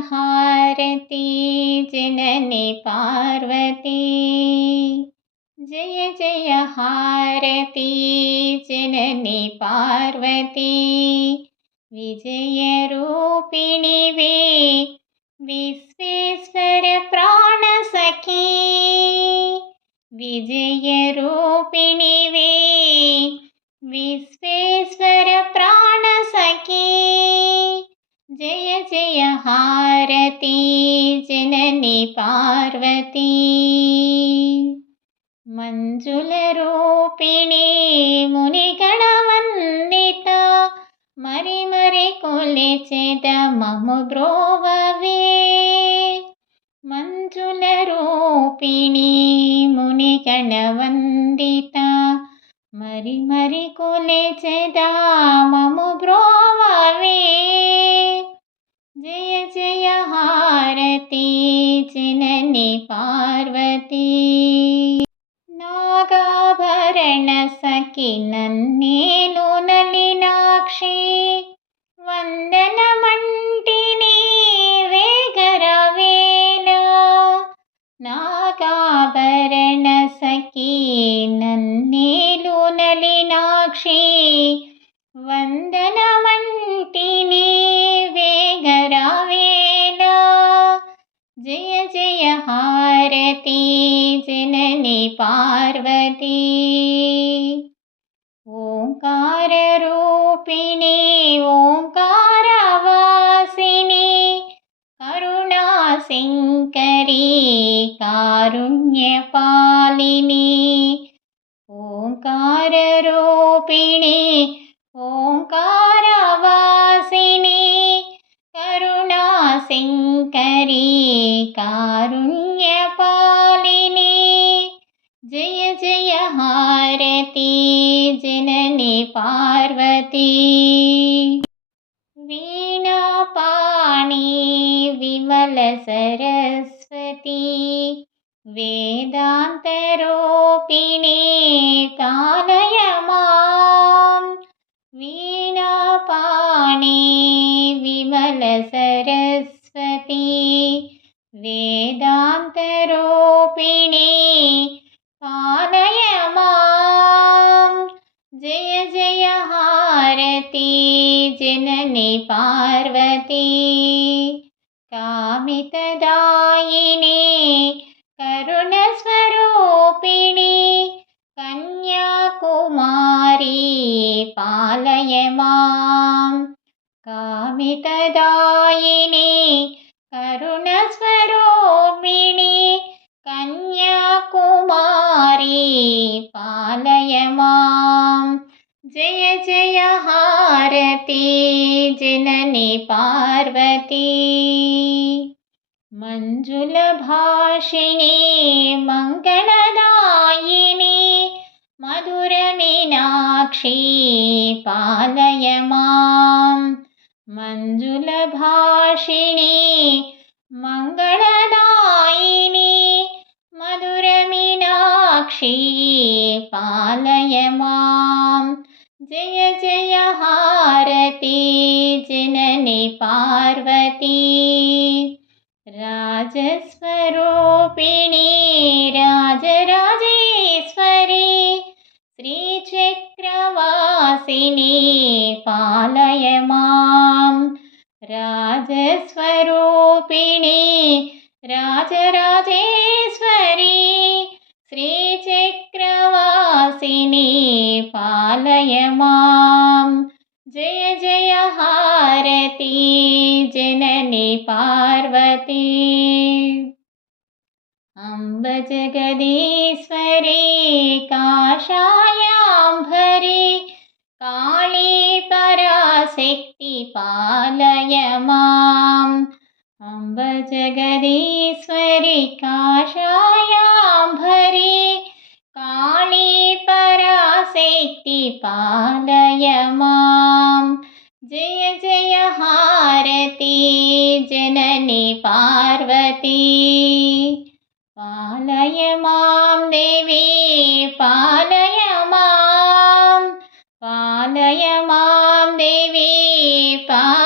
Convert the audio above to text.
हारती जननि पार्वती। जय जय हारती जननि पार्वती। विजयरूपिणि वे विश्वेश्वर प्राणसखी विजयरूपिणि वे विश्वेश्वर प्राणसखी जय जय हारती जननि पार्वती मञ्जुलरूपिणी मुनिगणवन्दित मरि मरि कोलेचेद मम ब्रोववे मञ्जुलरूपिणी సఖి నన్నేలు నలినాక్షి వందనమంటిని వేగరవేల నాగాభరణ సఖి నన్నేలు నలినాక్షి వందనమంటిని వేగరవేల जय जय हारती जननि पार्वती ஒப்பினே ஓங்காரவாசினே. கருணாசிங்கரி காருண்யபாலினே. ஓங்காரரூபிணே ஓங்காரவாசினே. கருணாசிங்க हारती जननि पार्वती। वीणापाणि विमलसरस्वती वेदान्तरूपिणी पालय माम् वीणापाणि पार्वती कामितदायिनी करुणस्वरूपिणी कन्याकुमारी पालय माम्। कामितदायिनी करुणस्वरूपिणी कन्याकुमारी पालय माम्। जय जय हारती जननि पार्वती। मञ्जुलभाषिणी मङ्गलदायिनी मधुरमीनाक्षी पालय माम्। मञ्जुलभाषिणी मङ्गलदायिनी मधुरमीनाक्षी पालय माम्। जय जय हारती जननि पार्वती। राजस्वरूपिणी राजराजेश्वरी। श्रीचक्रवासिनी पालय माम्। राजस्वरूपिणी राजराजेश्वरी पार्वती। अम्ब जगदीश्वरी काषायाम्भरी काळी पराशक्ति पालय माम्। अम्ब जगदीश्वरि काषायाम्भरी काळी पराशक्ति पालय जननि पार्वती। पालय मां देवी पालय मां। पालय मां देवी पालय